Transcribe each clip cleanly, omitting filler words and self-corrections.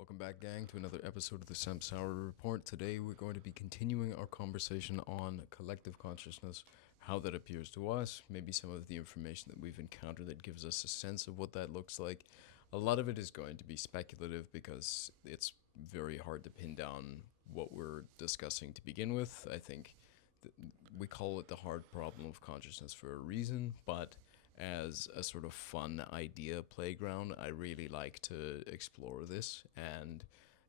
Welcome back, gang, to another episode of the Samsara Report. Today, we're going to be continuing our conversation on collective consciousness, how that appears to us, maybe some of the information that we've encountered that gives us a sense of what that looks like. A lot of it is going to be speculative because it's very hard to pin down what we're discussing to begin with. I think we call it the hard problem of consciousness for a reason, but as a sort of fun idea playground, I really like to explore this. And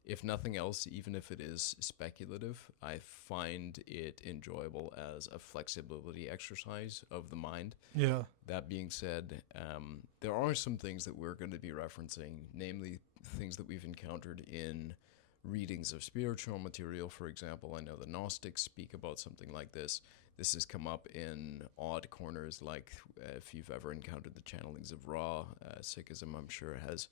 if nothing else, even if it is speculative, I find it enjoyable as a flexibility exercise of the mind. Yeah. That being said, there are some things that we're going to be referencing, namely things that we've encountered in readings of spiritual material. For example, I know the Gnostics speak about something like this. This has come up in odd corners, like if you've ever encountered the channelings of Ra, Sikhism, I'm sure, has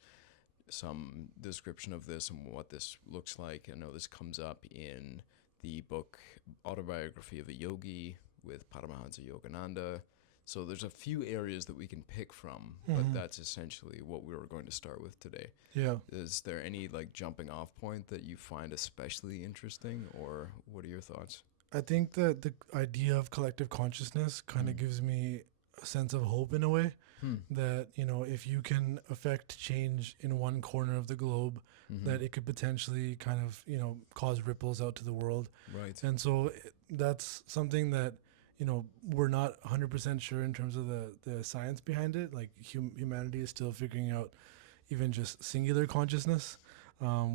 some description of this and what this looks like. I know this comes up in the book Autobiography of a Yogi with Paramahansa Yogananda. So there's a few areas that we can pick from, but that's essentially what we were going to start with today. Yeah. Is there any like jumping off point that you find especially interesting, or what are your thoughts? I think that the idea of collective consciousness kind of gives me a sense of hope in a way that, if you can affect change in one corner of the globe, that it could potentially kind of, cause ripples out to the world. Right. And so that's something that, we're not 100% sure in terms of the science behind it. Like humanity is still figuring out even just singular consciousness.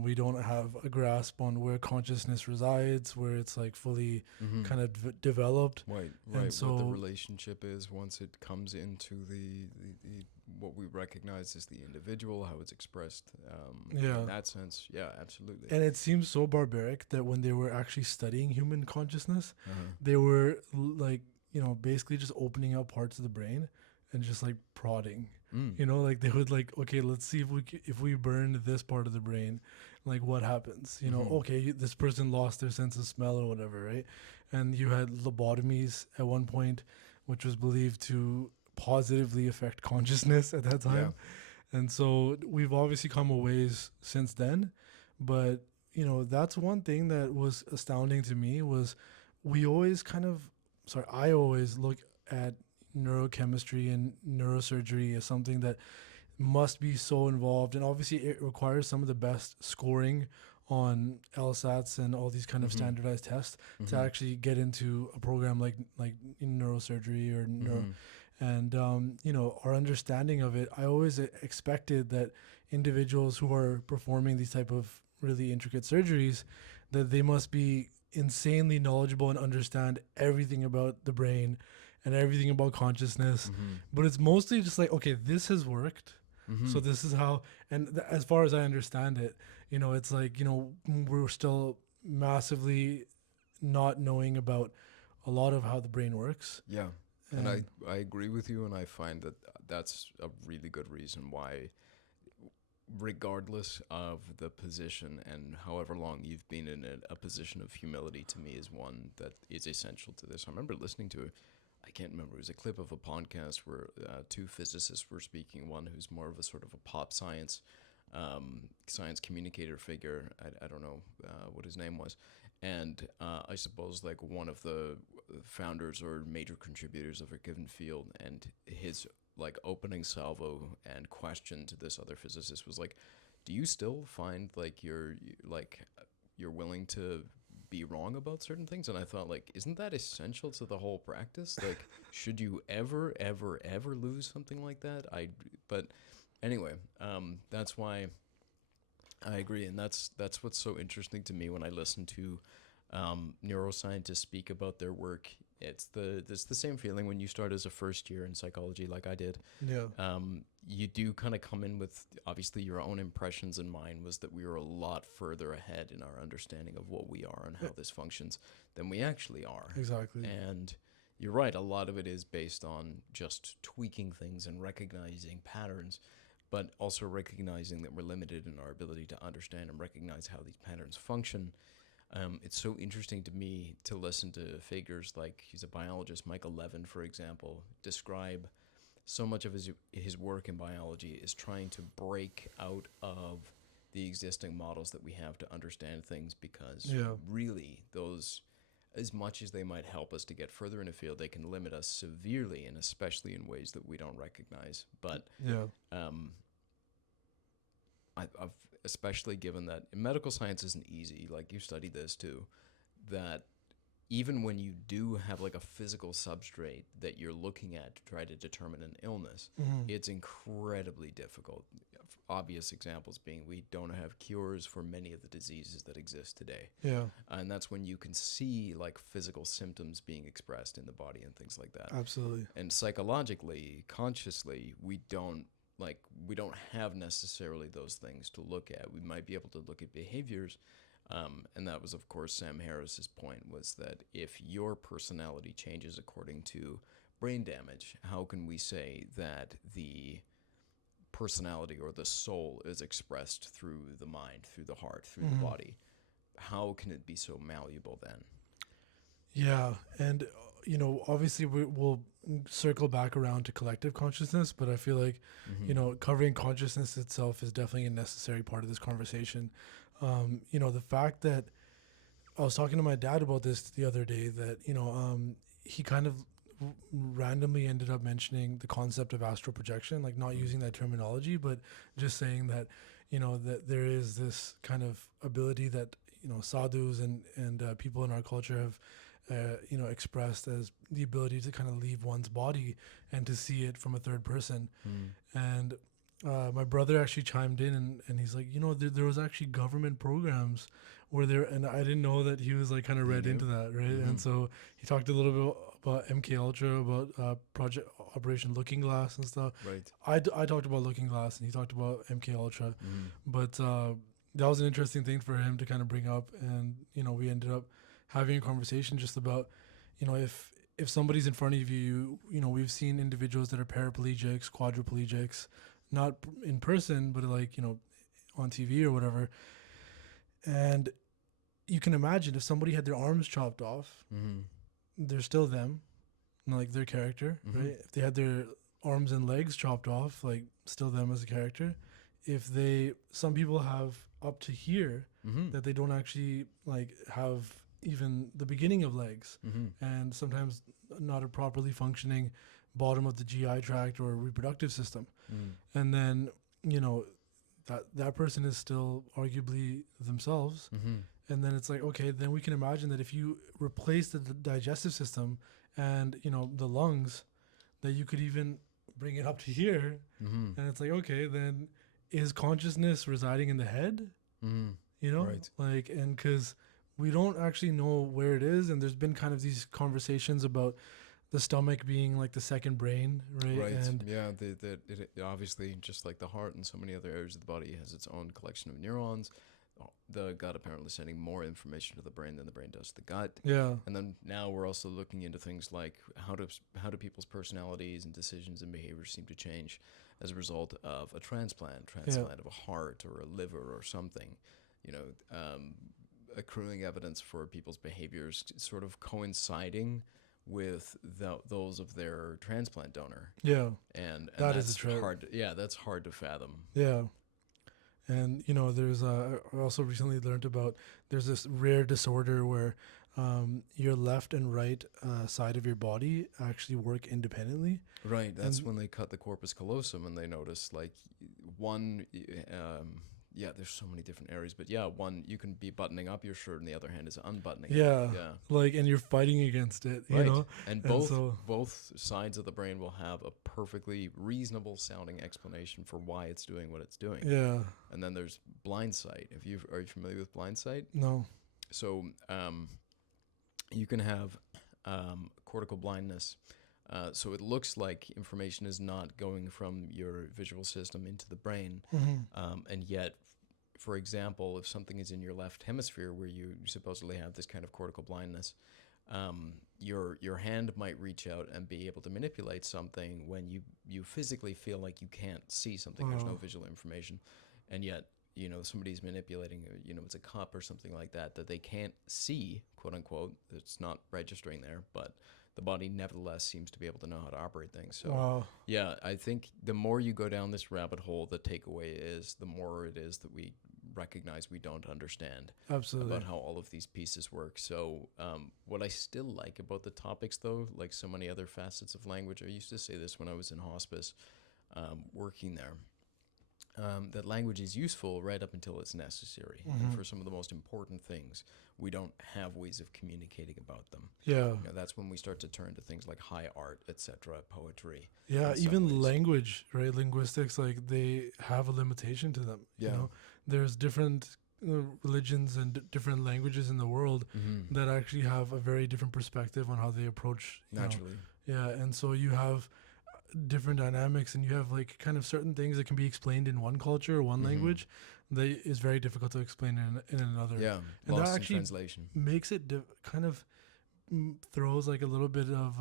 We don't have a grasp on where consciousness resides, where it's like fully kind of developed. Right. And so, what the relationship is once it comes into the what we recognize as the individual, how it's expressed. In that sense, yeah, absolutely. and it seems so barbaric that when they were actually studying human consciousness, they were like, basically just opening up parts of the brain and just like prodding. Like they would like, okay, let's see if we burn this part of the brain, like what happens. Okay, this person lost their sense of smell or whatever, right? And you had lobotomies at one point, which was believed to positively affect consciousness at that time. And so we've obviously come a ways since then, but that's one thing that was astounding to me was we always I always look at neurochemistry and neurosurgery as something that must be so involved, and obviously it requires some of the best scoring on LSATs and all these kind of standardized tests to actually get into a program like in neurosurgery or neuro. And our understanding of it, I always expected that individuals who are performing these type of really intricate surgeries, that they must be insanely knowledgeable and understand everything about the brain and everything about consciousness. But it's mostly just like, okay, this has worked. So this is how, and as far as I understand it, it's like, we're still massively not knowing about a lot of how the brain works. Yeah. And I agree with you, and I find that that's a really good reason why, regardless of the position and however long you've been in a position of humility, to me is one that is essential to this. I remember listening to, I can't remember, it was a clip of a podcast where two physicists were speaking, one who's more of a sort of a pop science communicator figure. I don't know what his name was. And I suppose like one of the founders or major contributors of a given field, and his like opening salvo and question to this other physicist was like, do you still find like you're willing to be wrong about certain things? And I thought, like, isn't that essential to the whole practice? Like, should you ever lose something like that? But anyway, that's why I agree, and that's what's so interesting to me when I listen to neuroscientists speak about their work. It's the same feeling when you start as a first year in psychology, like I did. Yeah. You do kind of come in with, obviously, your own impressions, and mine was that we were a lot further ahead in our understanding of what we are and how this functions than we actually are. Exactly. And you're right, a lot of it is based on just tweaking things and recognizing patterns, but also recognizing that we're limited in our ability to understand and recognize how these patterns function. It's so interesting to me to listen to figures like, he's a biologist, Michael Levin, for example, describe so much of his work in biology is trying to break out of the existing models that we have to understand things, because Yeah. really those, as much as they might help us to get further in a field, they can limit us severely, and especially in ways that we don't recognize. But Yeah. um, I've especially given that medical science isn't easy, like you studied this too, that even when you do have like a physical substrate that you're looking at to try to determine an illness, Mm-hmm. it's incredibly difficult. Obvious examples being we don't have cures for many of the diseases that exist today. Yeah. And that's when you can see like physical symptoms being expressed in the body and things like that. Absolutely. And psychologically, consciously, we don't have necessarily those things to look at. We might be able to look at behaviors, and that was, of course, Sam Harris's point, was that if your personality changes according to brain damage, how can we say that the personality or the soul is expressed through the mind, through the heart, through the body? How can it be so malleable then? Yeah, and obviously we'll circle back around to collective consciousness, but I feel like covering consciousness itself is definitely a necessary part of this conversation. The fact that I was talking to my dad about this the other day, that he kind of randomly ended up mentioning the concept of astral projection, like not using that terminology, but just saying that that there is this kind of ability that sadhus and people in our culture have expressed as the ability to kind of leave one's body and to see it from a third person. And my brother actually chimed in, and he's like, there was actually government programs where there, and I didn't know that he was like kind of read into that, right? And so he talked a little bit about MK Ultra, about Project Operation Looking Glass and stuff. Right. I talked about Looking Glass, and he talked about MK Ultra, but that was an interesting thing for him to kind of bring up, and we ended up having a conversation just about, if somebody's in front of you, we've seen individuals that are paraplegics, quadriplegics, not in person, but like, on TV or whatever. And you can imagine if somebody had their arms chopped off, they're still them, like their character, right? If they had their arms and legs chopped off, like still them as a character. If some people have up to here that they don't actually like have even the beginning of legs, and sometimes not a properly functioning bottom of the GI tract or reproductive system. And then that person is still arguably themselves. And then it's like, okay, then we can imagine that if you replace the digestive system and the lungs, that you could even bring it up to here. And it's like, okay, then is consciousness residing in the head? Right. Like, and because we don't actually know where it is, and there's been kind of these conversations about the stomach being like the second brain, right? Right. And yeah, it obviously, just like the heart and so many other areas of the body, has its own collection of neurons. The gut apparently sending more information to the brain than the brain does to the gut. yeah, And then now we're also looking into things like how do people's personalities and decisions and behaviors seem to change as a result of a transplant of a heart or a liver or something. Accruing evidence for people's behaviors sort of coinciding with those of their transplant donor. yeah, And that is that's a trip. hard. That's hard to fathom. Yeah. And there's I also recently learned about, there's this rare disorder where your left and right side of your body actually work independently. Right. That's when they cut the corpus callosum and they notice like one. There's so many different areas, but one you can be buttoning up your shirt and the other hand is unbuttoning it. Yeah. Yeah. Like, and you're fighting against it, you Right. know? And both sides of the brain will have a perfectly reasonable sounding explanation for why it's doing what it's doing. Yeah. And then there's blind sight. Are you familiar with blind sight? No. So you can have cortical blindness. So it looks like information is not going from your visual system into the brain. And yet, for example, if something is in your left hemisphere where you supposedly have this kind of cortical blindness, your hand might reach out and be able to manipulate something when you physically feel like you can't see something. There's no visual information. And yet, somebody's manipulating, it's a cup or something like that they can't see, quote unquote. It's not registering there, but the body nevertheless seems to be able to know how to operate things. So, I think the more you go down this rabbit hole, the takeaway is the more it is that we recognize we don't understand Absolutely. about how all of these pieces work. So, what I still like about the topics, though, like so many other facets of language, I used to say this when I was in hospice, working there, that language is useful right up until it's necessary. And Hmm. for some of the most important things, we don't have ways of communicating about them. Yeah. You know, that's when we start to turn to things like high art, etc., poetry, Yeah, in some even ways. language, right? Linguistics, like they have a limitation to them. You Yeah. know, there's different religions and different languages in the world Mm-hmm. that actually have a very different perspective on how they approach, Naturally. yeah. And so you have different dynamics, and you have like kind of certain things that can be explained in one culture or one Mm-hmm. language that is very difficult to explain in another. Yeah. And that Lost in actually translation. makes it kind of throws like a little bit of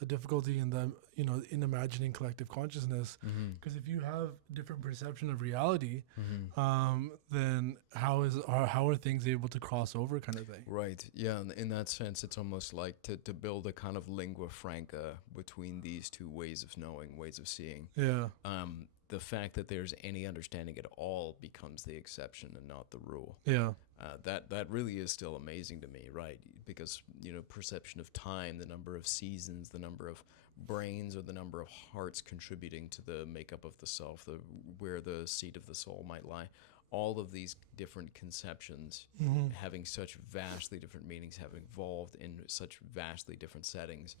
a difficulty in the in imagining collective consciousness, Mm-hmm. because if you have different perception of reality, Mm-hmm. then how are things able to cross over, kind of thing. Right. Yeah. In that sense, it's almost like to build a kind of lingua franca between these two ways of knowing, ways of seeing. Yeah, The fact that there's any understanding at all becomes the exception and not the rule. yeah, That really is still amazing to me, right? Because perception of time, the number of seasons, the number of brains, or the number of hearts contributing to the makeup of the self, where the seat of the soul might lie. All of these different conceptions, hmm, having such vastly different meanings, have evolved in such vastly different settings.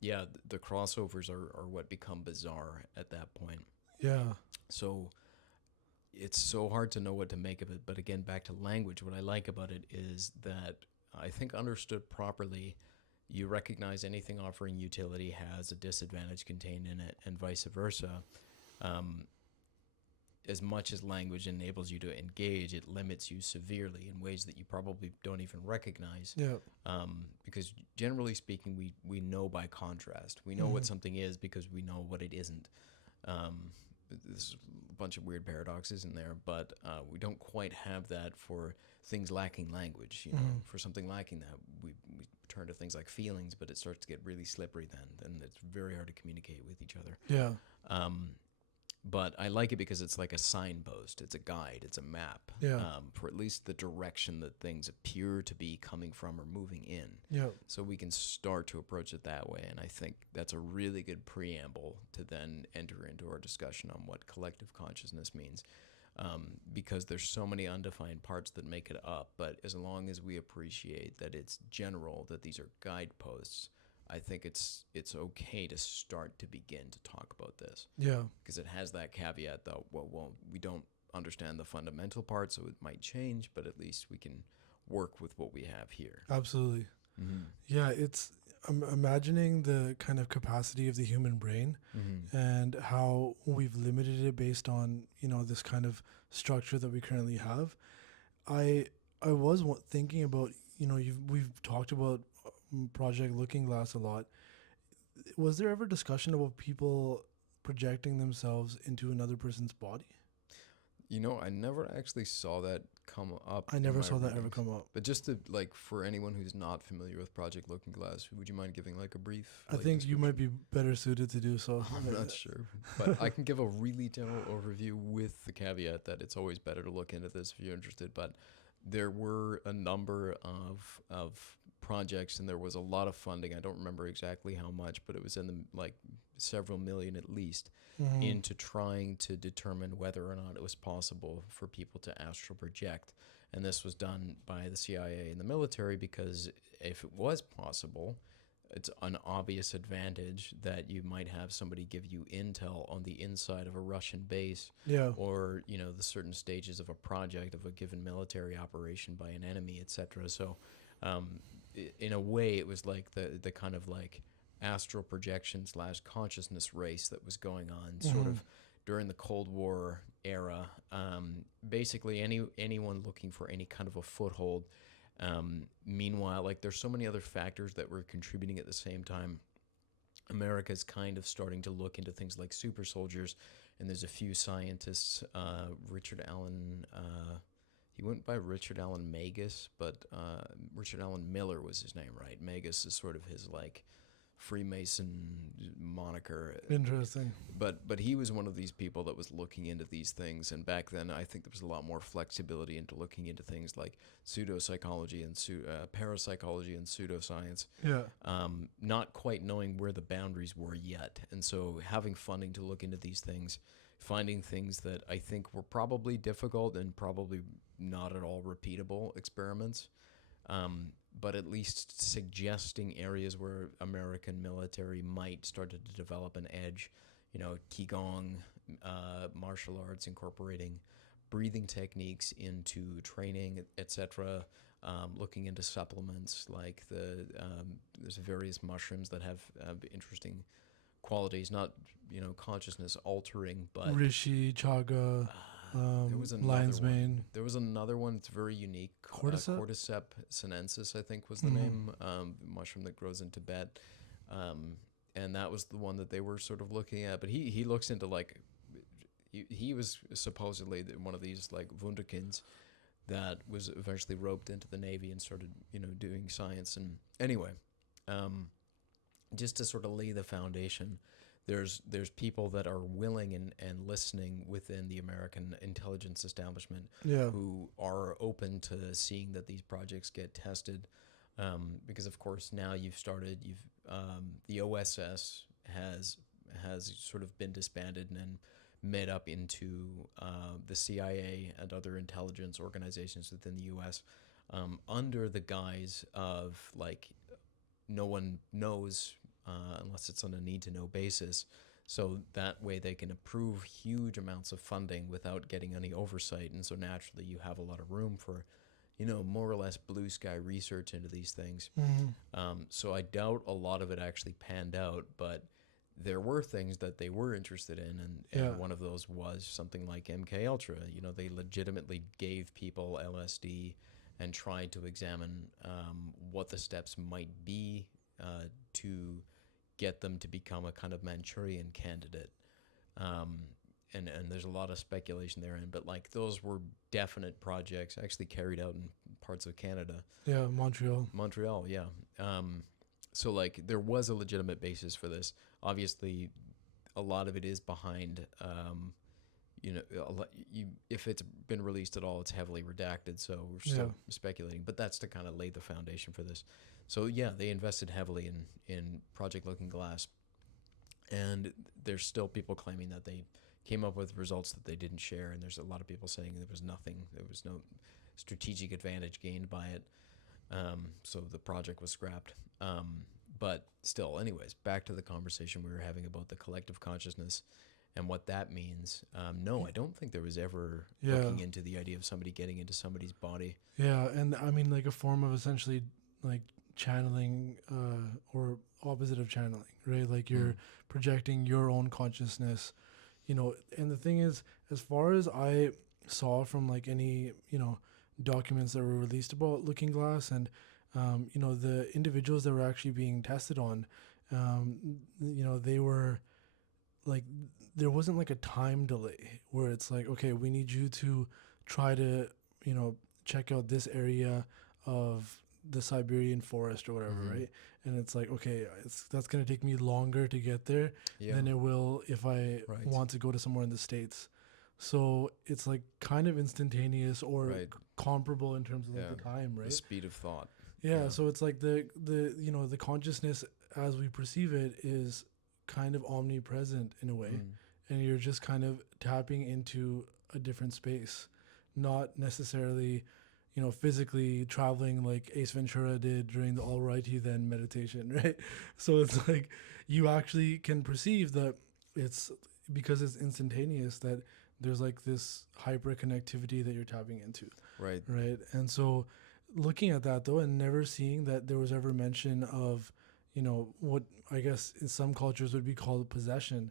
Yeah, the crossovers are what become bizarre at that point. yeah, So it's so hard to know what to make of it. But again, back to language, what I like about it is that I think understood properly, you recognize anything offering utility has a disadvantage contained in it, and vice versa. Um, as much as language enables you to engage, it limits you severely in ways that you probably don't even recognize. yeah, Because generally speaking, we know by contrast. We know hmm, what something is because we know what it isn't. Um, there's a bunch of weird paradoxes in there, but we don't quite have that for things lacking language. hmm, For something lacking that, we turn to things like feelings, but it starts to get really slippery then it's very hard to communicate with each other. yeah, Um, but I like it because it's like a signpost, it's a guide, it's a map, yeah, for at least the direction that things appear to be coming from or moving in. yeah, So we can start to approach it that way. And I think that's a really good preamble to then enter into our discussion on what collective consciousness means. Because there's so many undefined parts that make it up. But as long as we appreciate that it's general, that these are guideposts, I think it's okay to start to begin to talk about this, yeah, because it has that caveat that we don't understand the fundamental part, so it might change, but at least we can work with what we have here. absolutely. Mm-hmm. Yeah, it's I'm imagining the kind of capacity of the human brain Mm-hmm. and how we've limited it based on this kind of structure that we currently have. I was thinking about we've talked about Project Looking Glass a lot. Was there ever discussion about people projecting themselves into another person's body? I never actually saw that come up I in never my saw that ever readings. come up. But just to for anyone who's not familiar with Project Looking Glass, would you mind giving like a brief I think you might description? be better suited to do so. I'm not sure, but I can give a really general overview with the caveat that it's always better to look into this if you're interested. But there were a number of projects, and there was a lot of funding. I don't remember exactly how much, but it was in the several million at least, Hmm. into trying to determine whether or not it was possible for people to astral project. And this was done by the CIA and the military because if it was possible, it's an obvious advantage that you might have somebody give you intel on the inside of a Russian base, Yeah. or the certain stages of a project of a given military operation by an enemy, etc. So in a way it was like the kind of like astral projection / consciousness race that was going on sort Hmm. of during the Cold War era. Basically anyone looking for any kind of a foothold. Meanwhile, like there's so many other factors that were contributing at the same time. America's kind of starting to look into things like super soldiers, and there's a few scientists. Richard Allen, he went by Richard Allen Magus, but Richard Allen Miller was his name, right? Magus is sort of his like Freemason moniker. Interesting. But he was one of these people that was looking into these things, and back then I think there was a lot more flexibility into looking into things like pseudopsychology and parapsychology and pseudoscience. Yeah. Not quite knowing where the boundaries were yet, and so having funding to look into these things, finding things that I think were probably difficult and probably not at all repeatable experiments. But at least suggesting areas where American military might start to develop an edge, Qigong, martial arts, incorporating breathing techniques into training, etc. Looking into supplements like there's various mushrooms that have interesting qualities, not consciousness altering, but Rishi, Chaga, there was another lion's one. mane. There was another one. It's very unique. Cordyceps? Cordyceps sinensis, I think, was the name. Mushroom that grows in Tibet, and that was the one that they were sort of looking at. But he looks into he was supposedly one of these like wunderkinds that was eventually roped into the Navy and started doing science. And anyway, just to sort of lay the foundation. There's people that are willing and listening within the American intelligence establishment who are open to seeing that these projects get tested, because of course now the OSS has sort of been disbanded and made up into the CIA and other intelligence organizations within the U.S. Under the guise of no one knows. Unless it's on a need-to-know basis, so that way they can approve huge amounts of funding without getting any oversight, and so naturally you have a lot of room for, more or less blue sky research into these things. So I doubt a lot of it actually panned out, but there were things that they were interested in, and one of those was something like MK Ultra. They legitimately gave people LSD and tried to examine what the steps might be to get them to become a kind of Manchurian candidate. And there's a lot of speculation therein, but those were definite projects actually carried out in parts of Canada. Yeah, Montreal, yeah. So there was a legitimate basis for this. Obviously, a lot of it is behind, if it's been released at all, it's heavily redacted, so we're still speculating, but that's to kind of lay the foundation for this. So yeah, they invested heavily in Project Looking Glass, and there's still people claiming that they came up with results that they didn't share, and there's a lot of people saying there was no strategic advantage gained by it, so the project was scrapped. But still, anyways, back to the conversation we were having about the collective consciousness and what that means. No, I don't think there was ever looking into the idea of somebody getting into somebody's body. Yeah, and I mean a form of essentially channeling or opposite of channeling, right? You're projecting your own consciousness, and the thing is, as far as I saw from any documents that were released about Looking Glass and the individuals that were actually being tested on, they were there wasn't a time delay where it's okay, we need you to try to check out this area of the Siberian forest or whatever, right? And it's okay, that's going to take me longer to get there than it will if I want to go to somewhere in the States. So it's kind of instantaneous or comparable in terms of the time, right? The speed of thought. Yeah, so it's the the consciousness as we perceive it is kind of omnipresent in a way, and you're just kind of tapping into a different space, not necessarily physically traveling like Ace Ventura did during the Alrighty Then meditation, right? So it's you actually can perceive that it's because it's instantaneous that there's this hyper connectivity that you're tapping into. Right. And so looking at that though, and never seeing that there was ever mention of, what I guess in some cultures would be called possession,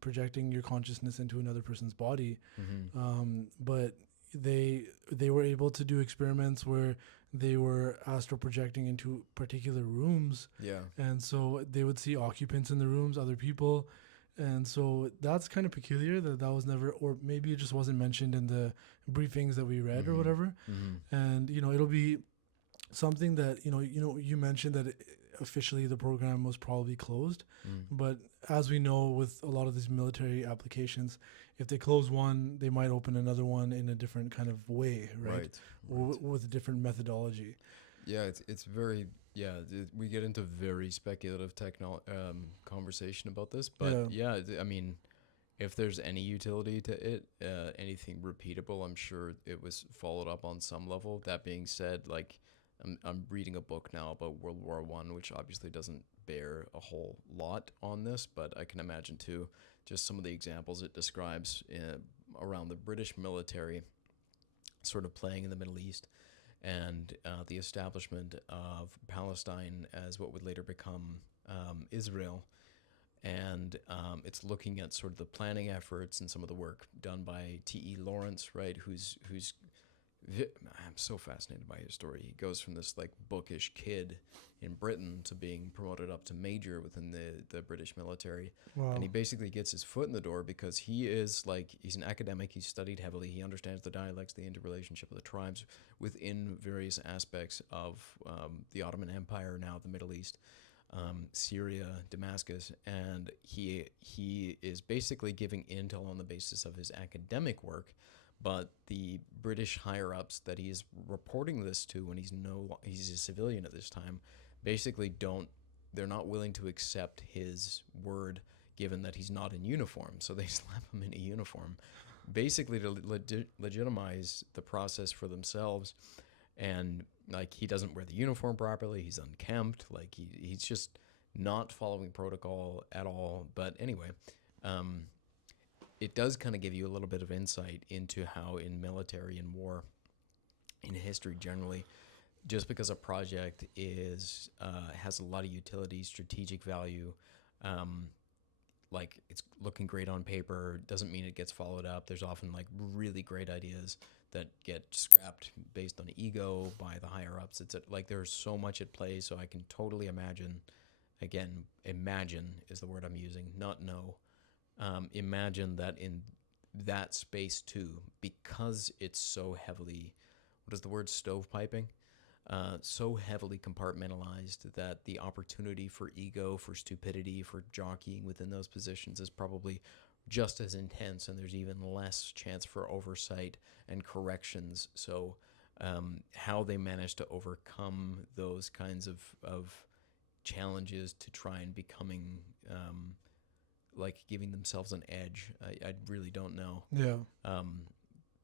projecting your consciousness into another person's body. But they were able to do experiments where they were astral projecting into particular rooms. Yeah. And so they would see occupants in the rooms, other people. And so that's kind of peculiar that was never, or maybe it just wasn't mentioned in the briefings that we read or whatever. And, it'll be something that, you mentioned that officially the program was probably closed. Mm. But as we know, with a lot of these military applications, if they close one, they might open another one in a different kind of way, right? Right. Right. With a different methodology. Yeah, it's very we get into very speculative conversation about this, but Yeah. I mean, if there's any utility to it, anything repeatable, I'm sure it was followed up on some level. That being said, like I'm reading a book now about World War I, which obviously doesn't bear a whole lot on this, but I can imagine too just some of the examples it describes around the British military sort of playing in the Middle East and the establishment of Palestine as what would later become Israel. And it's looking at sort of the planning efforts and some of the work done by T.E. Lawrence, right? I'm so fascinated by his story. He goes from this like bookish kid in Britain to being promoted up to major within the British military. Wow. And he basically gets his foot in the door because he's an academic. He's studied heavily. He understands the dialects, the interrelationship of the tribes within various aspects of the Ottoman Empire, now the Middle East, Syria, Damascus, and he is basically giving intel on the basis of his academic work. But the British higher ups that he's reporting this to when he's a civilian at this time, basically they're not willing to accept his word given that he's not in uniform. So they slap him in a uniform, basically to legitimize the process for themselves. And like he doesn't wear the uniform properly, he's unkempt, like he's just not following protocol at all. But anyway, it does kind of give you a little bit of insight into how in military and war, in history generally, just because a project has a lot of utility, strategic value, like it's looking great on paper, doesn't mean it gets followed up. There's often like really great ideas that get scrapped based on ego by the higher ups. It's like there's so much at play, so I can totally imagine. Again, imagine is the word I'm using, not know. Imagine that in that space too, because it's so heavily, what is the word, stovepiping? So heavily compartmentalized that the opportunity for ego, for stupidity, for jockeying within those positions is probably just as intense, and there's even less chance for oversight and corrections. So how they manage to overcome those kinds of challenges to try and becoming like giving themselves an edge, I really don't know. Yeah.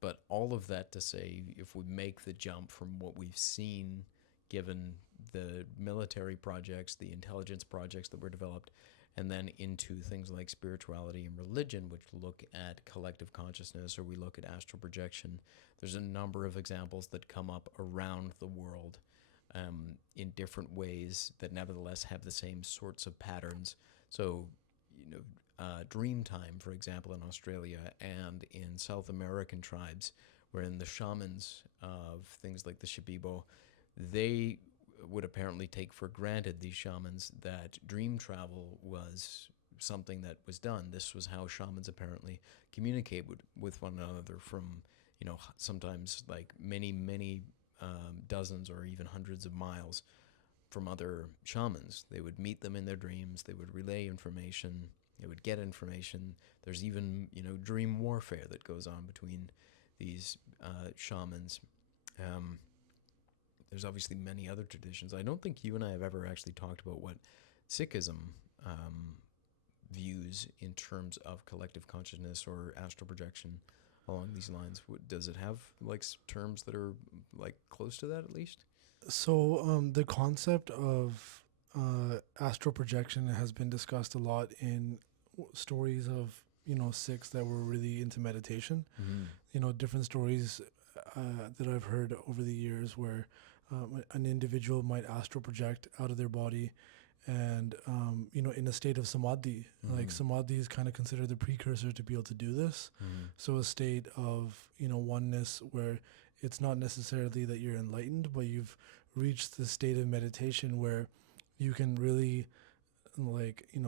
But all of that to say, if we make the jump from what we've seen, given the military projects, the intelligence projects that were developed, and then into things like spirituality and religion, which look at collective consciousness, or we look at astral projection, there's a number of examples that come up around the world in different ways that nevertheless have the same sorts of patterns. So, dream time, for example, in Australia and in South American tribes, wherein the shamans of things like the Shipibo, they would apparently take for granted, these shamans, that dream travel was something that was done. This was how shamans apparently communicate with one another from, sometimes like many dozens or even hundreds of miles from other shamans. They would meet them in their dreams. They would relay information. They would get information. There's even, dream warfare that goes on between these shamans. There's obviously many other traditions. I don't think you and I have ever actually talked about what Sikhism views in terms of collective consciousness or astral projection along these lines. Does it have like terms that are like close to that at least? So the concept of astral projection has been discussed a lot in stories of Sikhs that were really into meditation. Mm-hmm. Different stories that I've heard over the years where an individual might astral project out of their body, and in a state of samadhi. Mm-hmm. Like samadhi is kind of considered the precursor to be able to do this. Mm-hmm. So a state of oneness where it's not necessarily that you're enlightened, but you've reached the state of meditation where you can really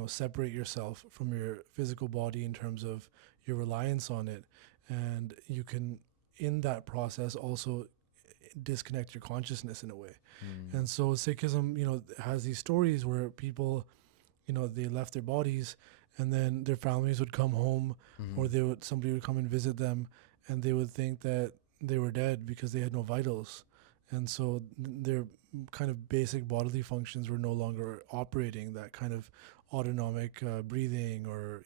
separate yourself from your physical body in terms of your reliance on it, and you can in that process also disconnect your consciousness in a way. Mm. And so Sikhism, has these stories where people, they left their bodies, and then their families would come home, Mm-hmm. or somebody would come and visit them, and they would think that they were dead because they had no vitals, and so their kind of basic bodily functions were no longer operating. That kind of autonomic breathing, or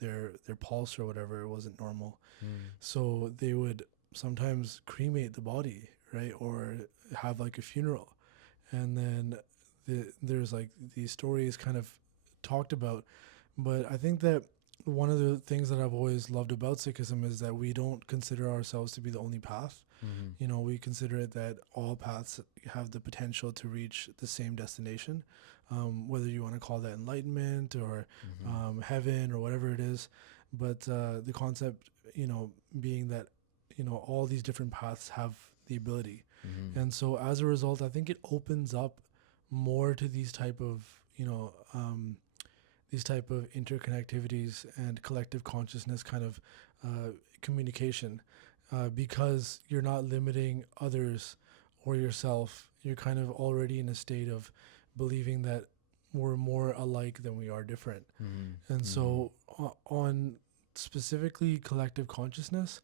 their pulse or whatever, it wasn't normal. Mm. So they would sometimes cremate the body, right, or have like a funeral, and then there's like these stories kind of talked about. But I think that one of the things that I've always loved about Sikhism is that we don't consider ourselves to be the only path. Mm-hmm. We consider it that all paths have the potential to reach the same destination, whether you want to call that enlightenment or Mm-hmm. heaven or whatever it is. But the concept, being that, all these different paths have the ability. Mm-hmm. And so as a result, I think it opens up more to these type of, these type of interconnectivities and collective consciousness kind of communication, because you're not limiting others or yourself. You're kind of already in a state of believing that we're more alike than we are different. Mm-hmm. And Mm-hmm. so on specifically collective consciousness,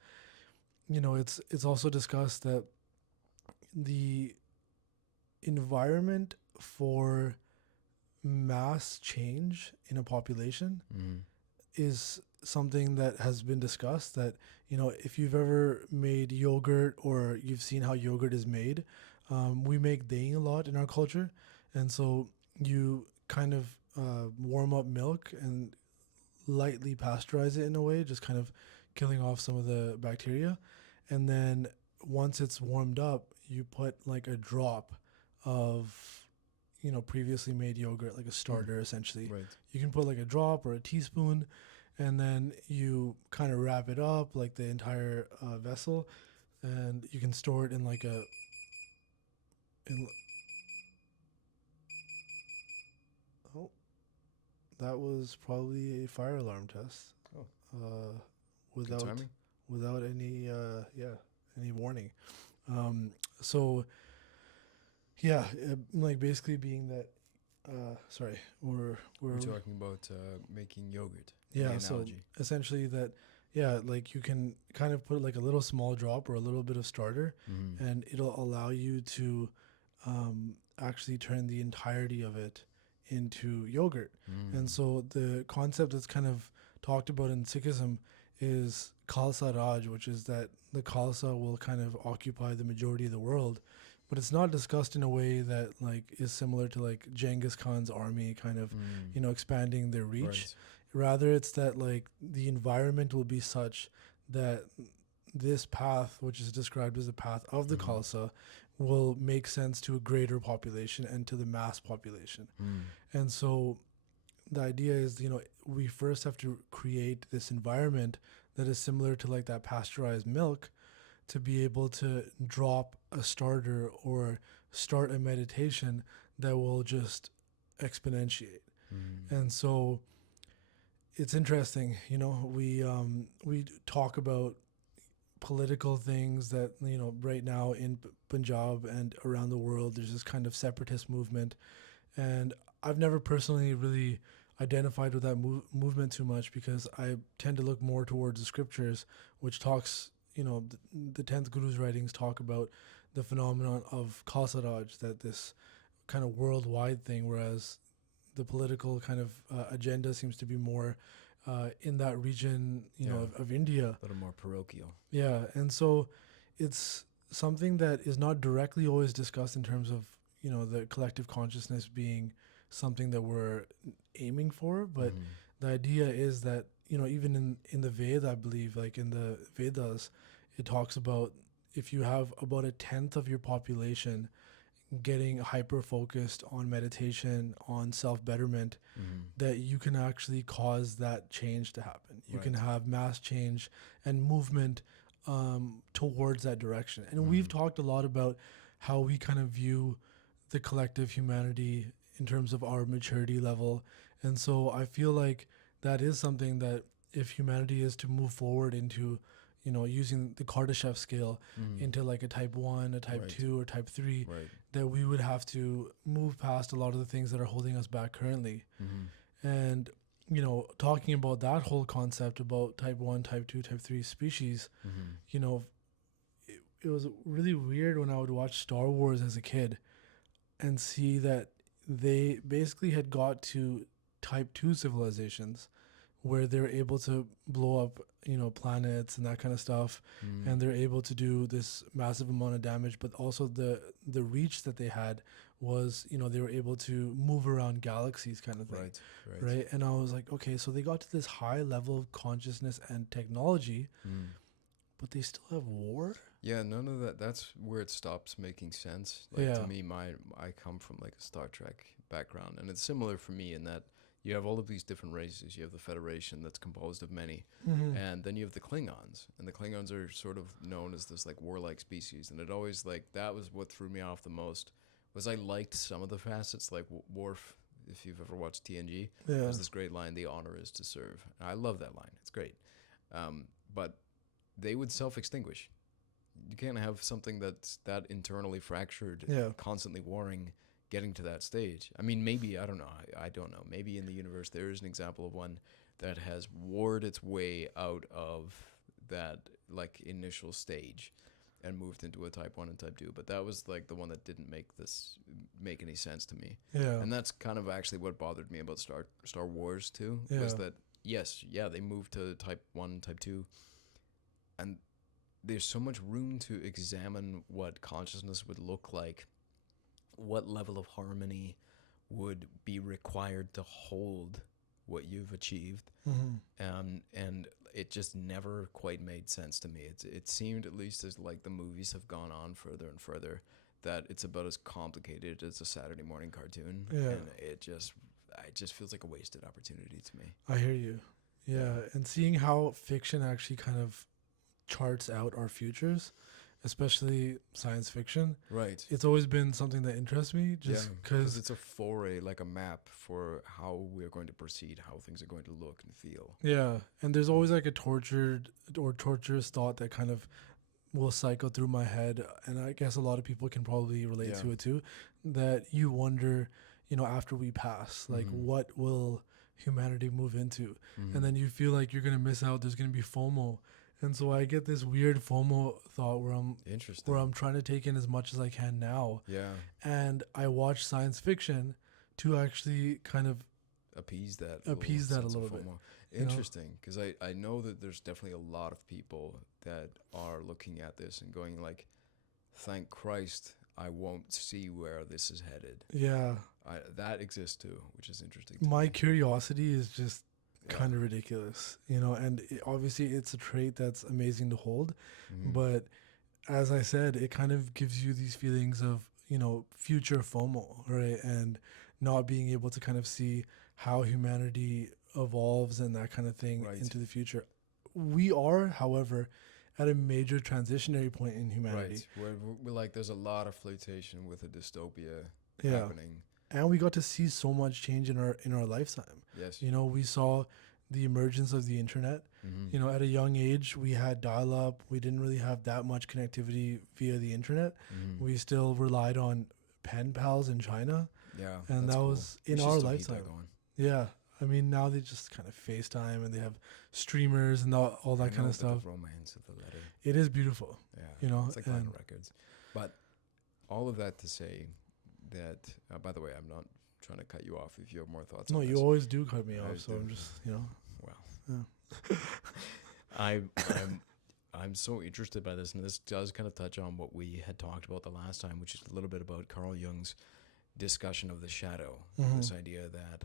it's also discussed that the environment for mass change in a population Mm-hmm. is something that has been discussed. That, if you've ever made yogurt, or you've seen how yogurt is made, we make dahi a lot in our culture. And so you kind of warm up milk and lightly pasteurize it in a way, just kind of killing off some of the bacteria. And then once it's warmed up, you put like a drop of, previously made yogurt, like a starter essentially. Right. You can put like a drop or a teaspoon, and then you kind of wrap it up like the entire vessel, and you can store it in like a. In, oh, that was probably a fire alarm test. Oh. Uh, Good without timing. without any any warning. So yeah, like basically being that. Sorry, We're talking about making yogurt. yeah. The So analogy. essentially that, yeah, like you can kind of put like a little small drop or a little bit of starter, Mm-hmm. and it'll allow you to actually turn the entirety of it into yogurt. And so the concept that's kind of talked about in Sikhism is Khalsa Raj, which is that the Khalsa will kind of occupy the majority of the world, but it's not discussed in a way that like is similar to like Genghis Khan's army kind of, expanding their reach. Right. Rather, it's that like the environment will be such that this path, which is described as the path of the Khalsa, will make sense to a greater population and to the mass population. And so the idea is, we first have to create this environment that is similar to like that pasteurized milk, to be able to drop a starter or start a meditation that will just exponentiate. And so it's interesting, we talk about political things that, right now in Punjab and around the world, there's this kind of separatist movement. And I've never personally really identified with that movement too much, because I tend to look more towards the scriptures, which talks, the 10th Guru's writings talk about the phenomenon of Khalsa Raj, that this kind of worldwide thing, whereas the political kind of agenda seems to be more in that region, of India. A little more parochial. Yeah, and so it's something that is not directly always discussed in terms of, the collective consciousness being something that we're aiming for. But the idea is that, even in the Veda, I believe, like in the Vedas, it talks about if you have about a tenth of your population getting hyper focused on meditation, on self betterment, that you can actually cause that change to happen. You can have mass change and movement towards that direction. And we've talked a lot about how we kind of view the collective humanity in terms of our maturity level. And so I feel like that is something that, if humanity is to move forward into, using the Kardashev scale Mm-hmm. into like a type 1, a type Right. 2, or type 3, Right. that we would have to move past a lot of the things that are holding us back currently. Mm-hmm. And, talking about that whole concept about type 1, type 2, type 3 species, Mm-hmm. you know, it was really weird when I would watch Star Wars as a kid and see that they basically had got to type 2 civilizations where they're able to blow up, planets and that kind of stuff, Mm. and they're able to do this massive amount of damage. But also the reach that they had was, they were able to move around galaxies, kind of thing, Right. Right. right? And I was like, okay, so they got to this high level of consciousness and technology, Mm. but they still have war. Yeah, none of that. That's where it stops making sense. Like to Yeah. me, I come from like a Star Trek background, and it's similar for me in that you have all of these different races. You have the Federation that's composed of many, Mm-hmm. and then you have the Klingons, and the Klingons are sort of known as this like warlike species. And it always like that was what threw me off the most. Was I liked some of the facets like Worf. If you've ever watched TNG, Yeah. there's this great line: "The honor is to serve." And I love that line. It's great, but they would self-extinguish. You can't have something that's that internally fractured, Yeah. constantly warring, getting to that stage. I mean, maybe, I don't know. I don't know. Maybe in the universe there is an example of one that has warred its way out of that like initial stage and moved into a type 1 and type 2, but that was like the one that didn't make any sense to me. Yeah. And that's kind of actually what bothered me about Star Wars too, Yeah. was that yes, yeah, they moved to type 1, type 2, and there's so much room to examine what consciousness would look like, what level of harmony would be required to hold what you've achieved. Mm-hmm. And it just never quite made sense to me. It seemed, at least as like the movies have gone on further and further, that it's about as complicated as a Saturday morning cartoon. Yeah. And it just feels like a wasted opportunity to me. I hear you. Yeah. Yeah. And seeing how fiction actually kind of charts out our futures, especially science fiction, Right. it's always been something that interests me, just because it's a foray, like a map for how we're going to proceed, how things are going to look and feel. yeah, and there's always like a tortured or torturous thought that kind of will cycle through my head, and I guess a lot of people can probably relate Yeah. to it too, that you wonder, after we pass, like Mhm. what will humanity move into? Mhm. And then you feel like you're going to miss out, there's going to be FOMO. And so I get this weird FOMO thought where Interesting. I'm trying to take in as much as I can now, Yeah, and I watch science fiction to actually kind of appease that. Appease that a sense of little bit, FOMO. you know? Interesting, because I know that there's definitely a lot of people that are looking at this and going like, "Thank Christ, I won't see where this is headed." yeah. That exists too, which is interesting. To My me. curiosity is just Yeah. kind of ridiculous, and obviously it's a trait that's amazing to hold, Mhm. but as I said, it kind of gives you these feelings of, future FOMO, right? And not being able to kind of see how humanity evolves and that kind of thing Right. into the future. We are, however, at a major transitionary point in humanity. Right, where we're like, there's a lot of flirtation with a dystopia Yeah. happening. And we got to see so much change in our lifetime. Yes. We saw the emergence of the internet. Mm-hmm. At a young age, we had dial-up. We didn't really have that much connectivity via the internet. Mm-hmm. We still relied on pen pals in China, Yeah, and that's that cool. was We in should our still keep that lifetime. going. Yeah, I mean now they just kind of FaceTime and they have streamers and all I that kind know, of but stuff. the romance of the letter. It is beautiful, Yeah, it's like and vinyl records. But all of that to say that, by the way, I'm not trying to cut you off if you have more thoughts no, on you this. always do cut me I off, so do. I'm just Well, yeah. I'm so interested by this, and this does kind of touch on what we had talked about the last time, which is a little bit about Carl Jung's discussion of the shadow. Mhm. This idea that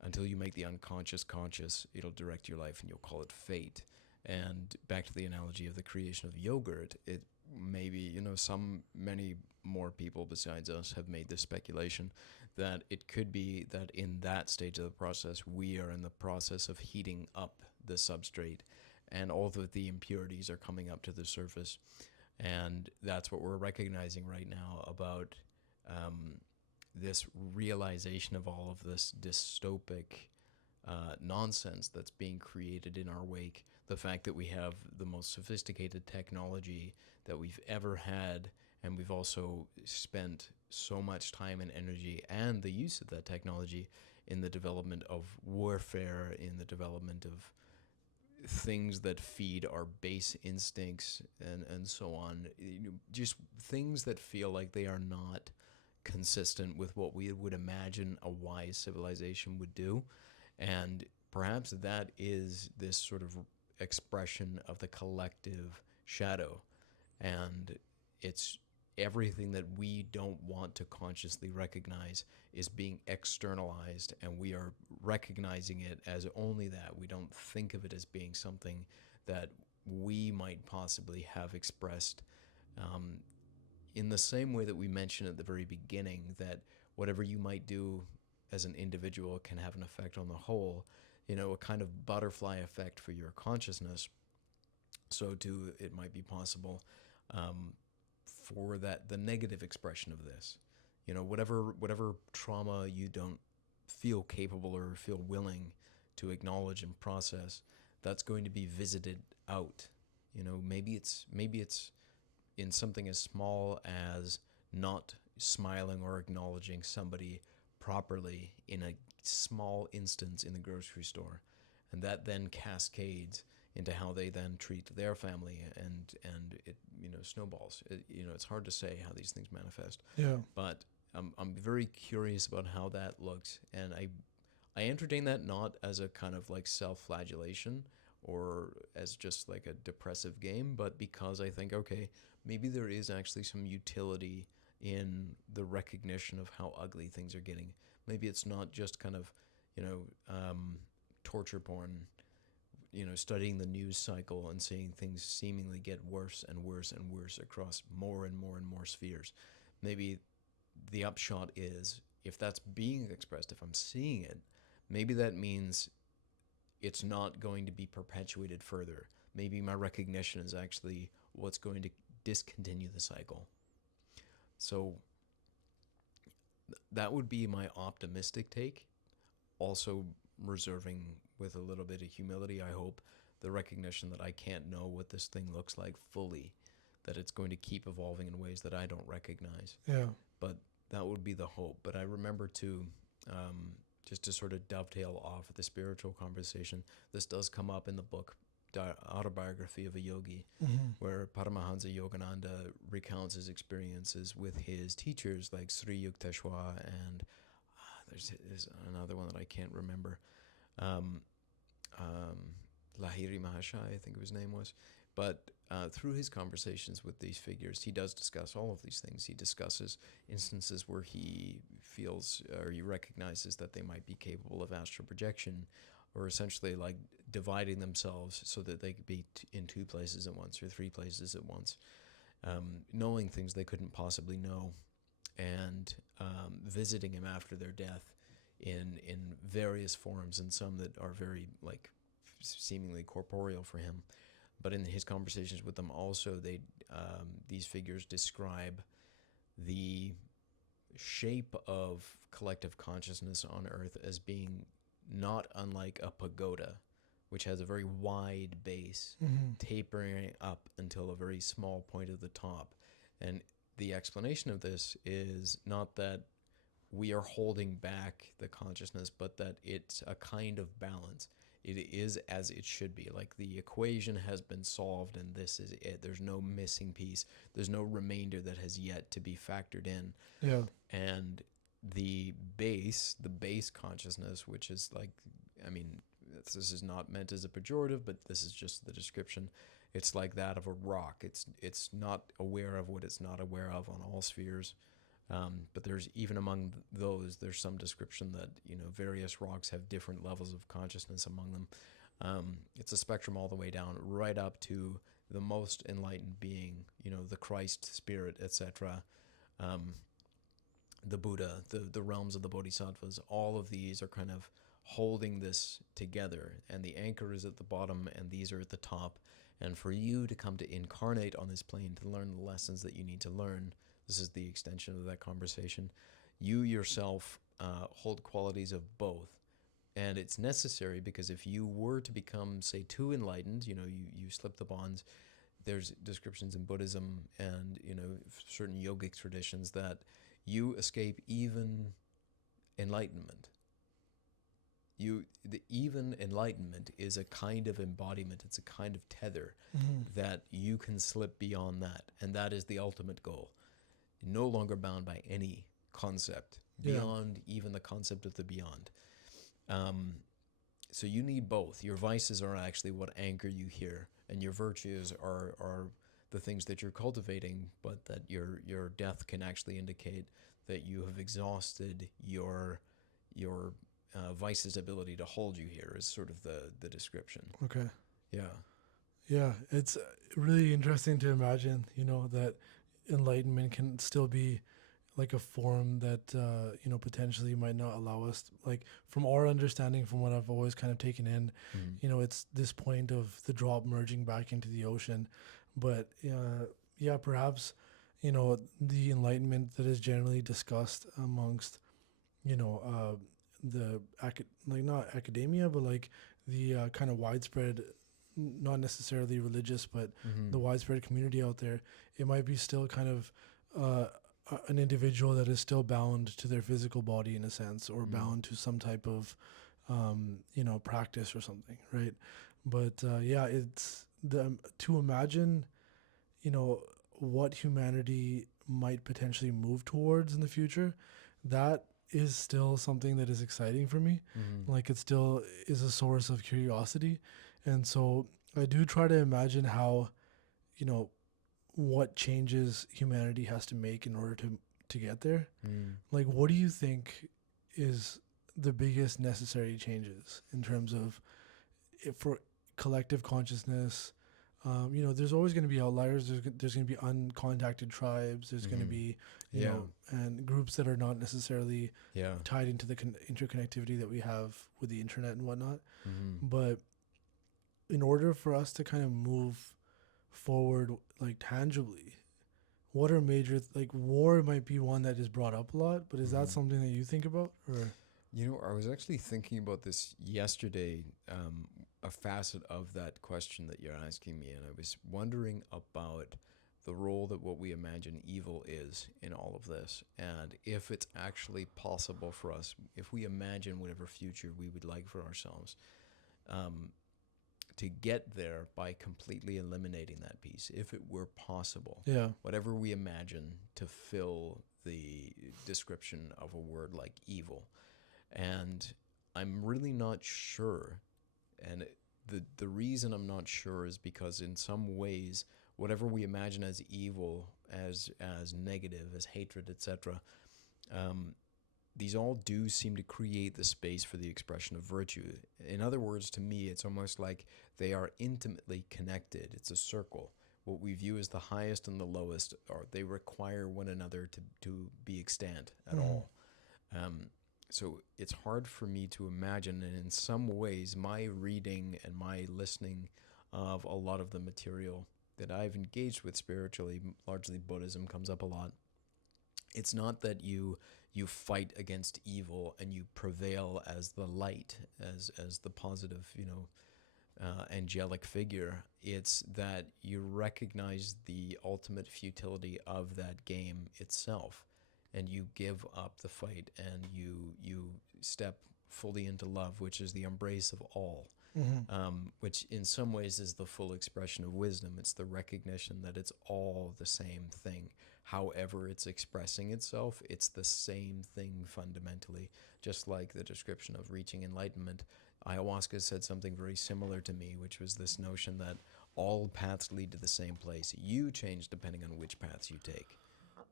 until you make the unconscious conscious, it'll direct your life, and you'll call it fate. And back to the analogy of the creation of yogurt, it maybe many more people besides us have made this speculation that it could be that in that stage of the process, we are in the process of heating up the substrate, and all of the impurities are coming up to the surface. And that's what we're recognizing right now about this realization of all of this dystopic nonsense that's being created in our wake. The fact that we have the most sophisticated technology that we've ever had, and we've also spent so much time and energy and the use of that technology in the development of warfare, in the development of things that feed our base instincts and so on. Just things that feel like they are not consistent with what we would imagine a wise civilization would do. And perhaps that is this sort of expression of the collective shadow. And it's everything that we don't want to consciously recognize is being externalized, and we are recognizing it as only that. We don't think of it as being something that we might possibly have expressed, in the same way that we mentioned at the very beginning, that whatever you might do as an individual can have an effect on the whole, a kind of butterfly effect for your consciousness. So too, it might be possible, for the negative expression of this. Whatever trauma you don't feel capable or feel willing to acknowledge and process, that's going to be visited out. Maybe it's in something as small as not smiling or acknowledging somebody properly in a small instance in the grocery store, and that then cascades into how they then treat their family, and it snowballs. It's hard to say how these things manifest. Yeah. But I'm very curious about how that looks, and I entertain that not as a kind of like self-flagellation or as just like a depressive game, but because I think, okay, maybe there is actually some utility in the recognition of how ugly things are getting. Maybe it's not just kind of, torture porn, studying the news cycle and seeing things seemingly get worse and worse and worse across more and more and more spheres. Maybe the upshot is, if that's being expressed, if I'm seeing it, maybe that means it's not going to be perpetuated further. Maybe my recognition is actually what's going to discontinue the cycle. So that would be my optimistic take, also reserving with a little bit of humility, I hope, the recognition that I can't know what this thing looks like fully, that it's going to keep evolving in ways that I don't recognize. Yeah. But that would be the hope. But I remember too, just to sort of dovetail off the spiritual conversation, this does come up in the book Autobiography of a Yogi, where Paramahansa Yogananda recounts his experiences with his teachers like Sri Yukteswar and there's another one that I can't remember. Lahiri Mahashaya, I think his name was. But through his conversations with these figures, he does discuss all of these things. He discusses instances where he feels or he recognizes that they might be capable of astral projection, or essentially like dividing themselves so that they could be in two places at once or three places at once, knowing things they couldn't possibly know, and visiting him after their death in various forms, and some that are very like seemingly corporeal for him. But in his conversations with them also, these figures describe the shape of collective consciousness on Earth as being not unlike a pagoda, which has a very wide base, tapering up until a very small point at the top. And the explanation of this is not that we are holding back the consciousness, but that it's a kind of balance. It is as it should be. Like the equation has been solved and this is it. There's no missing piece. There's no remainder that has yet to be factored in. Yeah. And the base consciousness, which is like, I mean, this is not meant as a pejorative, but this is just the description. It's like that of a rock. It's not aware of what it's not aware of on all spheres. But there's even among those, there's some description that, various rocks have different levels of consciousness among them. It's a spectrum all the way down, right up to the most enlightened being, the Christ spirit, etc. The Buddha, the realms of the Bodhisattvas, all of these are kind of holding this together, and the anchor is at the bottom and these are at the top. And for you to come to incarnate on this plane to learn the lessons that you need to learn, this is the extension of that conversation. You yourself hold qualities of both, And it's necessary because if you were to become, say, too enlightened, you slip the bonds. There's descriptions in Buddhism and certain yogic traditions that you escape even enlightenment. The even enlightenment is a kind of embodiment. It's a kind of tether that you can slip beyond that, and that is the ultimate goal. No longer bound by any concept beyond even the concept of the beyond. So you need both. Your vices are actually what anchor you here, and your virtues are the things that you're cultivating, but that your death can actually indicate that you have exhausted your vice's ability to hold you here, is sort of the description. Okay. Yeah. Yeah, it's really interesting to imagine, that enlightenment can still be like a form that potentially might not allow us, like from our understanding, from what I've always kind of taken in, it's this point of the drop merging back into the ocean. But yeah, perhaps the enlightenment that is generally discussed amongst like not academia, but like the kind of widespread, not necessarily religious, but the widespread community out there, it might be still kind of an individual that is still bound to their physical body in a sense, or bound to some type of practice or something, right? But yeah, it's to imagine what humanity might potentially move towards in the future. That is still something that is exciting for me. Like, it still is a source of curiosity. And so I do try to imagine how, what changes humanity has to make in order to get there. Like, what do you think is the biggest necessary changes in terms of for collective consciousness? There's always going to be outliers. There's going to be uncontacted tribes. There's going to be, and groups that are not necessarily tied into the interconnectivity that we have with the internet and whatnot. But in order for us to kind of move forward, like tangibly, what are major, like war might be one that is brought up a lot, but is that something that you think about? Or I was actually thinking about this yesterday, a facet of that question that you're asking me, and I was wondering about the role that what we imagine evil is in all of this, and if it's actually possible for us, if we imagine whatever future we would like for ourselves, to get there by completely eliminating that piece, if it were possible. yeah, Whatever we imagine to fill the description of a word like evil. And I'm really not sure. And the reason I'm not sure is because in some ways, whatever we imagine as evil, as negative, as hatred, etc., these all do seem to create the space for the expression of virtue. In other words, to me, it's almost like they are intimately connected. It's a circle. What we view as the highest and the lowest, or they require one another to be extant at all. So it's hard for me to imagine, and in some ways, my reading and my listening of a lot of the material that I've engaged with spiritually, largely Buddhism comes up a lot. It's not that you fight against evil and you prevail as the light, as the positive, angelic figure. It's that you recognize the ultimate futility of that game itself, and you give up the fight, and you step fully into love, which is the embrace of all, which in some ways is the full expression of wisdom. It's the recognition that it's all the same thing. However it's expressing itself, it's the same thing fundamentally. Just like the description of reaching enlightenment, ayahuasca said something very similar to me, which was this notion that all paths lead to the same place. You change depending on which paths you take,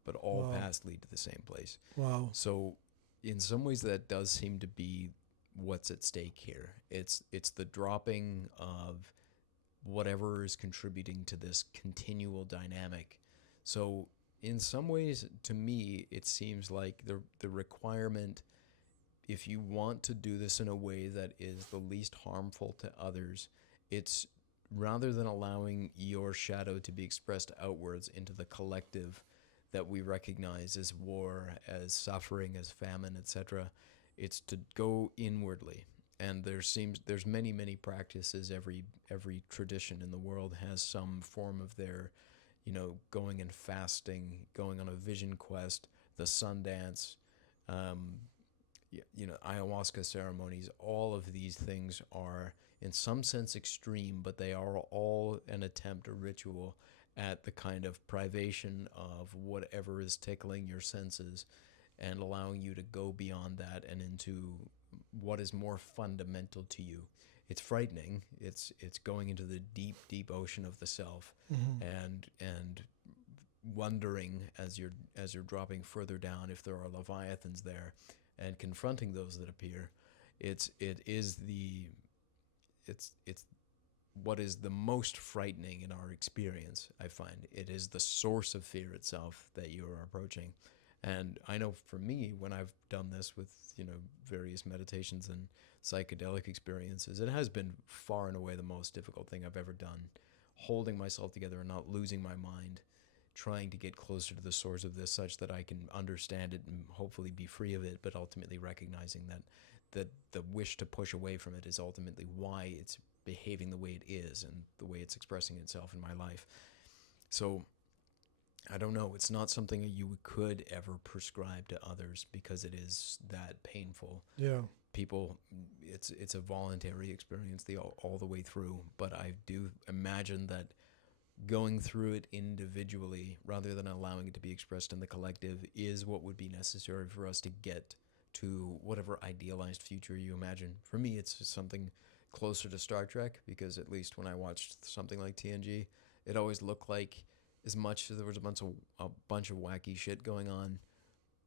but all paths lead to the same place. Wow. So in some ways that does seem to be what's at stake here. It's the dropping of whatever is contributing to this continual dynamic. So in some ways, to me, it seems like the requirement, if you want to do this in a way that is the least harmful to others, it's rather than allowing your shadow to be expressed outwards into the collective that we recognize as war, as suffering, as famine, etc., it's to go inwardly there's many practices. Every tradition in the world has some form of their, going and fasting, going on a vision quest, the sun dance, um, ayahuasca ceremonies. All of these things are in some sense extreme, but they are all an attempt, a ritual at the kind of privation of whatever is tickling your senses and allowing you to go beyond that and into what is more fundamental to you. It's frightening. It's going into the deep ocean of the self, Mm-hmm. and wondering as you're dropping further down if there are leviathans there, and confronting those that appear. It is the it's what is the most frightening in our experience. I find it is the source of fear itself that you are approaching. And I know for me, when I've done this with various meditations and psychedelic experiences, it has been far and away the most difficult thing I've ever done. Holding myself together and not losing my mind, trying to get closer to the source of this such that I can understand it and hopefully be free of it, but ultimately recognizing that the wish to push away from it is ultimately why it's behaving the way it is and the way it's expressing itself in my life. So I don't know. It's not something you could ever prescribe to others because it is that painful. Yeah. People, it's a voluntary experience all the way through. But I do imagine that going through it individually rather than allowing it to be expressed in the collective is what would be necessary for us to get to whatever idealized future you imagine. For me, it's something closer to Star Trek because at least when I watched something like TNG, it always looked like, as much as there was a bunch of wacky shit going on,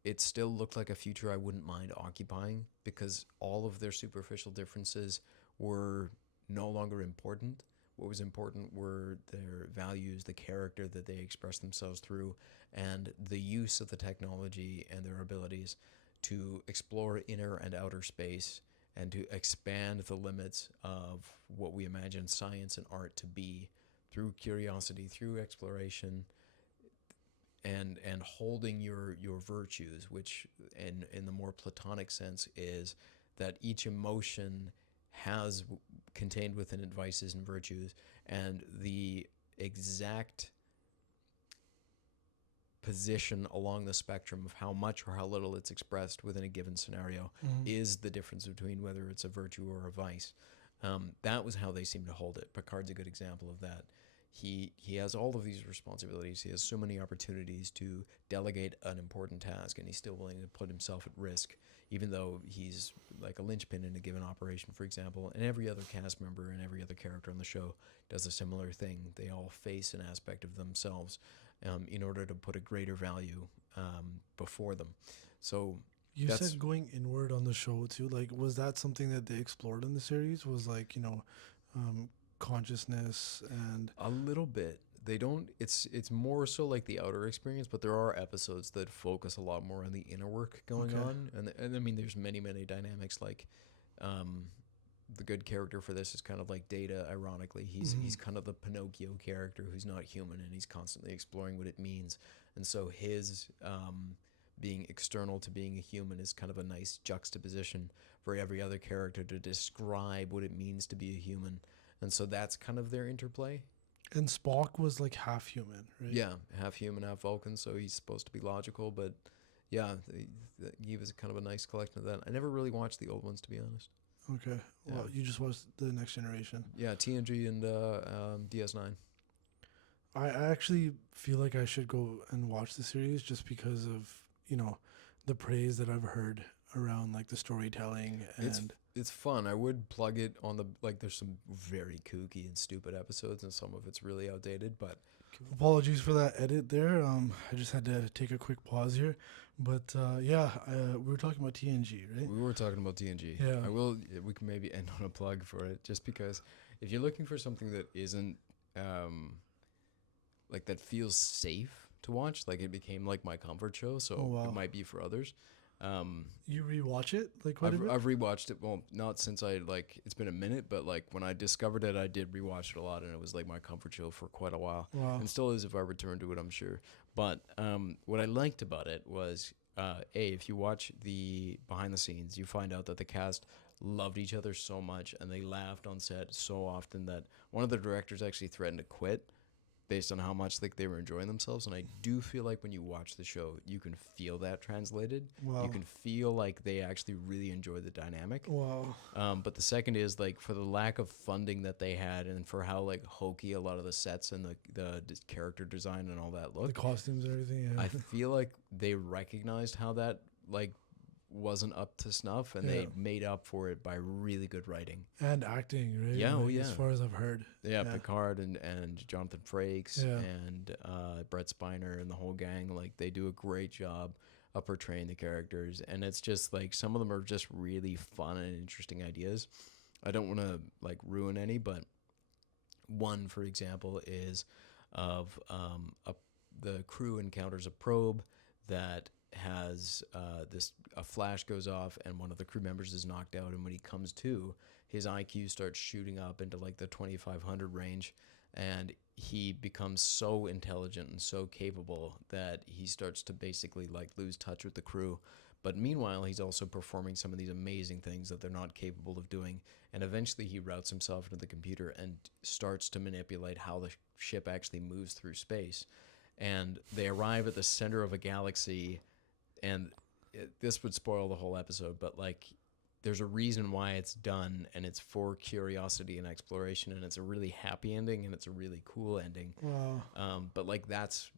it still looked like a future I wouldn't mind occupying because all of their superficial differences were no longer important. What was important were their values, the character that they expressed themselves through, and the use of the technology and their abilities to explore inner and outer space and to expand the limits of what we imagine science and art to be through curiosity, through exploration, and holding your virtues, which in the more platonic sense is that each emotion has contained within it vices and virtues, and the exact position along the spectrum of how much or how little it's expressed within a given scenario Mm-hmm. is the difference between whether it's a virtue or a vice. That was how they seem to hold it. Picard's a good example of that. He has all of these responsibilities. He has so many opportunities to delegate an important task, and he's still willing to put himself at risk, even though he's like a linchpin in a given operation, for example. And every other cast member and every other character on the show does a similar thing. They all face an aspect of themselves in order to put a greater value before them. So You that's said going inward on the show too. Like, was that something that they explored in the series? Was like, um, consciousness and a little bit. They don't. It's more so like the outer experience, but there are episodes that focus a lot more on the inner work going Okay. on, and I mean, there's many dynamics. Like, um, the good character for this is kind of like Data. Ironically, he's kind of the Pinocchio character who's not human, and he's constantly exploring what it means. And so his being external to being a human is kind of a nice juxtaposition for every other character to describe what it means to be a human. And so that's kind of their interplay. and Spock was like half human, right? Yeah, half human, half Vulcan, so he's supposed to be logical, but yeah, he was kind of a nice collection of that. I never really watched the old ones, to be honest. Okay. Yeah, Well, you just watched the Next Generation. yeah, TNG and DS9. I actually feel like I should go and watch the series just because of, you know, the praise that I've heard around like the storytelling It's and it's fun. I would plug it on the like. There's some very kooky and stupid episodes, and some of it's really outdated. But apologies for that edit there. I just had to take a quick pause here. But yeah, we were talking about TNG, right? we were talking about TNG. Yeah. We can maybe end on a plug for it, just because if you're looking for something that isn't like that feels safe to watch, like it became like my comfort show, so Oh, wow. it might be for others. You rewatch it like quite a bit? I've rewatched it. Well, not since it's been a minute, but like when I discovered it, I did rewatch it a lot, and it was like my comfort show for quite a while, Wow. and still is if I return to it, I'm sure. But what I liked about it was, if you watch the behind the scenes, you find out that the cast loved each other so much, and they laughed on set so often that one of the directors actually threatened to quit based on how much like they were enjoying themselves. And I do feel like when you watch the show, you can feel that translated. Wow. You can feel like they actually really enjoy the dynamic. Wow. But the second is like for the lack of funding that they had, and for how like hokey a lot of the sets and the character design and all that The look. costumes and everything. Yeah. I feel like they recognized how that like wasn't up to snuff, and they made up for it by really good writing and acting, right? Yeah, Like, oh, yeah. As far as I've heard. yeah, Picard and Jonathan Frakes Yeah. and Brett Spiner and the whole gang, like they do a great job of portraying the characters, and it's just like some of them are just really fun and interesting ideas. I don't want to like ruin any, but one, for example, is of the crew encounters a probe that has a flash goes off, and one of the crew members is knocked out, and when he comes to, his IQ starts shooting up into like the 2500 range, and he becomes so intelligent and so capable that he starts to basically like lose touch with the crew. But meanwhile, he's also performing some of these amazing things that they're not capable of doing. And eventually he routes himself into the computer and starts to manipulate how the ship actually moves through space. And they arrive at the center of a galaxy, and this would spoil the whole episode, but like there's a reason why it's done, and it's for curiosity and exploration, and it's a really happy ending, and it's a really cool ending. Wow. But like that's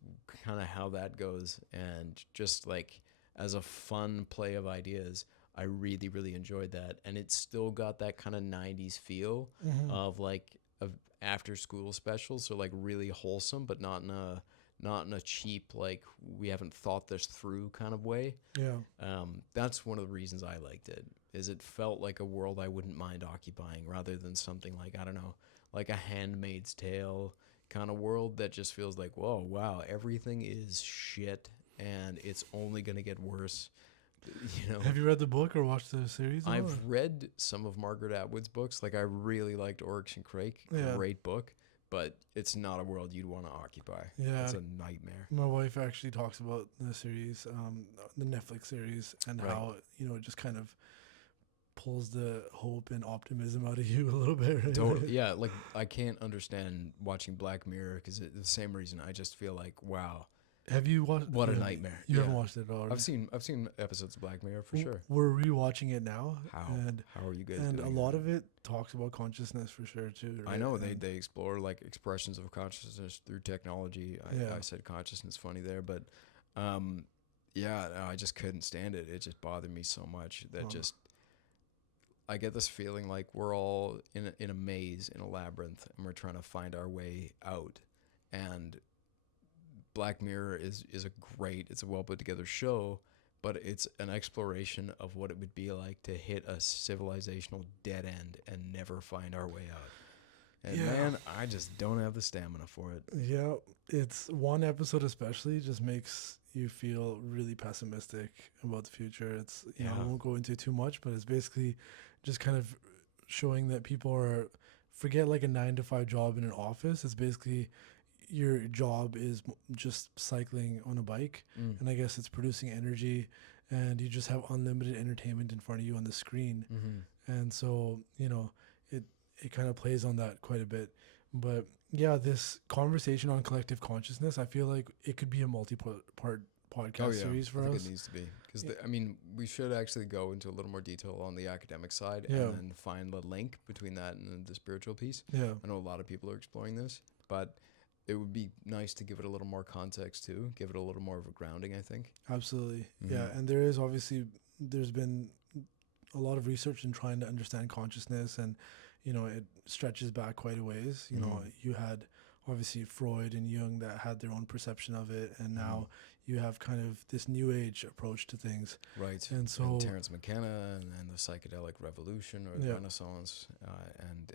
kind of how that goes, and just like as a fun play of ideas, I really, really enjoyed that. And it's still got that kind of 90s feel of like of after school specials. So like really wholesome, but not in a cheap, like we haven't thought this through kind of way. Yeah. That's one of the reasons I liked it, is it felt like a world I wouldn't mind occupying, rather than something like, I don't know, like a Handmaid's Tale kind of world that just feels like, whoa, wow, everything is shit and it's only going to get worse. You know, Have you read the book or watched the series? I've read some of Margaret Atwood's books. Like I really liked Oryx and Crake. Yeah. Great book, but it's not a world you'd want to occupy. Yeah. It's a nightmare. My wife actually talks about the series, the Netflix series, and how, it just kind of pulls the hope and optimism out of you a little bit. Right? Totally. Yeah, like I can't understand watching Black Mirror because the same reason. I just feel like, wow, Have you watched? what a nightmare. You haven't watched it at all. I've seen episodes of Black Mirror for sure. We're rewatching it now. How are you guys And doing a lot of it talks about consciousness for sure too. Right? I know they explore like expressions of consciousness through technology. I said consciousness funny there, but yeah, no, I just couldn't stand it. It just bothered me so much that I get this feeling like we're all in a maze, in a labyrinth, and we're trying to find our way out. And Black Mirror is it's a well put together show, but it's an exploration of what it would be like to hit a civilizational dead end and never find our way out. And man, I just don't have the stamina for it. Yeah, it's one episode especially just makes you feel really pessimistic about the future. It's I won't go into too much, but it's basically just kind of showing that people are forget like a 9-to-5 job in an office. It's basically your job is just cycling on a bike, and I guess it's producing energy, and you just have unlimited entertainment in front of you on the screen. And so it kind of plays on that quite a bit. But yeah, this conversation on collective consciousness, I feel like it could be a multi-part podcast series for I think us. it needs to be, because we should actually go into a little more detail on the academic side, Yeah. and then find the link between that and the spiritual piece. Yeah. I know a lot of people are exploring this, but it would be nice to give it a little more context too, give it a little more of a grounding, I think. Absolutely. Yeah. And there's been a lot of research in trying to understand consciousness, and it stretches back quite a ways. You had obviously Freud and Jung that had their own perception of it, and now you have kind of this new age approach to things. Right. And so Terence McKenna and the psychedelic revolution or the Renaissance, and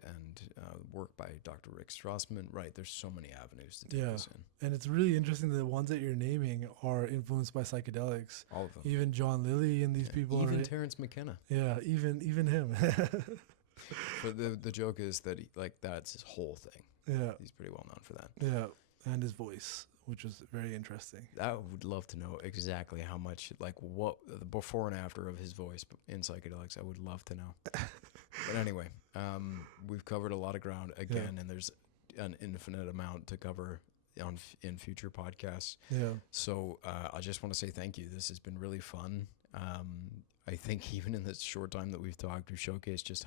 work by Dr. Rick Strassman. Right. There's so many avenues to do this in. And it's really interesting that the ones that you're naming are influenced by psychedelics. All of them. Even John Lilly and these people. Even Terence McKenna. Yeah, even him. But the joke is that that's his whole thing. Yeah. He's pretty well known for that. Yeah, and his voice. which was very interesting. I would love to know exactly how much, like what the before and after of his voice in psychedelics. I would love to know. But anyway, we've covered a lot of ground again, and there's an infinite amount to cover in future podcasts. Yeah. So I just want to say thank you. This has been really fun. I think even in this short time that we've talked, we've showcased just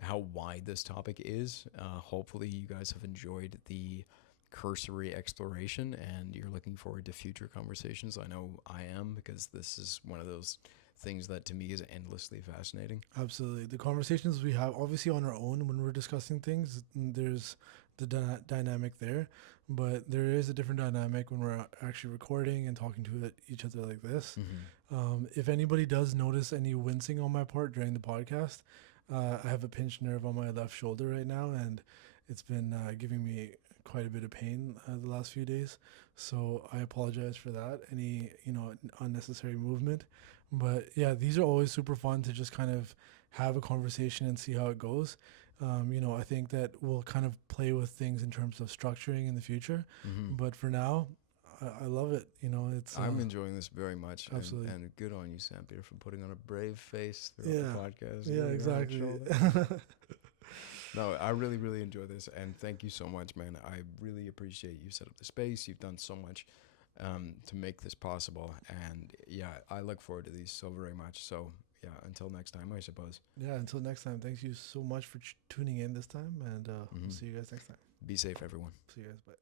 how wide this topic is. Hopefully you guys have enjoyed the cursory exploration and you're looking forward to future conversations. I know I am, because this is one of those things that to me is endlessly fascinating. Absolutely. The conversations we have, obviously on our own when we're discussing things, there's the dynamic there, but there is a different dynamic when we're actually recording and talking to each other like this. If anybody does notice any wincing on my part during the podcast, I have a pinched nerve on my left shoulder right now, and it's been giving me quite a bit of pain the last few days. So I apologize for that. Any unnecessary movement. But yeah, these are always super fun to just kind of have a conversation and see how it goes. I think that we'll kind of play with things in terms of structuring in the future. But for now, I love it. It's I'm enjoying this very much. Absolutely. And good on you, Sam Peter, for putting on a brave face throughout the podcast. Yeah, exactly. No, I really, really enjoy this. And thank you so much, man. I really appreciate you set up the space. You've done so much to make this possible. And yeah, I look forward to these so very much. So yeah, until next time, I suppose. Yeah, until next time. Thank you so much for tuning in this time. And we'll see you guys next time. Be safe, everyone. See you guys. Bye.